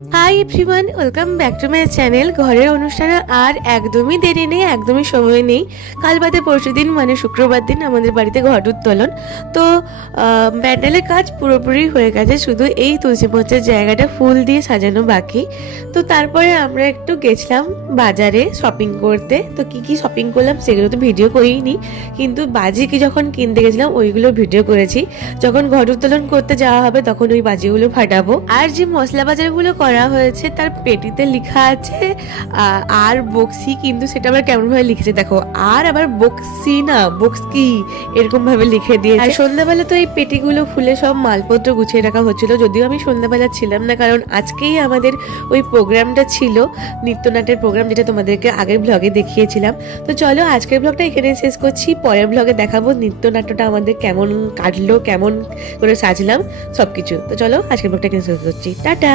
Hi everyone, welcome back to my channel. ঘরের অনুষ্ঠানে আর একদমই দেরি নেই, একদমই সময় নেই। কাল বাদে পরশু দিন মানে শুক্রবার দিন আমাদের বাড়িতে ঘট উত্তোলন। তো প্যান্ডেলের কাজ পুরোপুরি হয়ে গেছে, শুধু এই তুলসী মঞ্চের জায়গাটা ফুল দিয়ে সাজানো বাকি। তো তারপরে আমরা একটু গেছিলাম বাজারে শপিং করতে। তো কি কি শপিং করলাম সেগুলো তো ভিডিও করিনি, কিন্তু বাজি কি যখন কিনতে গেছিলাম ওইগুলো ভিডিও করেছি। যখন ঘট উত্তোলন করতে যাওয়া হবে তখন ওই বাজিগুলো ফাটাবো। আর যে মশলা বাজারগুলো করা হয়েছে তার পেটিতে লেখা আছে আর বক্সি, কিন্তু সেটা আবার কেমন ভাবে লিখেছে দেখো, আর আবার বক্সি না বক্সকি এরকম ভাবে লিখে দিয়েছে। আর সন্ধ্যাবেলা তো এই পেটিগুলো খুলে সব মালপত্র গুছিয়ে রাখা হচ্ছিল, যদিও আমি সন্ধ্যাবেলা ছিলাম না, কারণ আজকেই আমাদের ওই প্রোগ্রামটা ছিল, নৃত্যনাট্যের প্রোগ্রাম, যেটা তোমাদেরকে আগের ব্লগে দেখিয়েছিলাম। তো চলো আজকের ব্লগটা এখানে শেষ করছি, পরের ব্লগে দেখাবো নৃত্যনাট্যটা আমাদের কেমন কাটলো, কেমন করে সাজলাম সবকিছু। তো চলো আজকের ব্লগটা এখানে শেষ করছি, টাটা।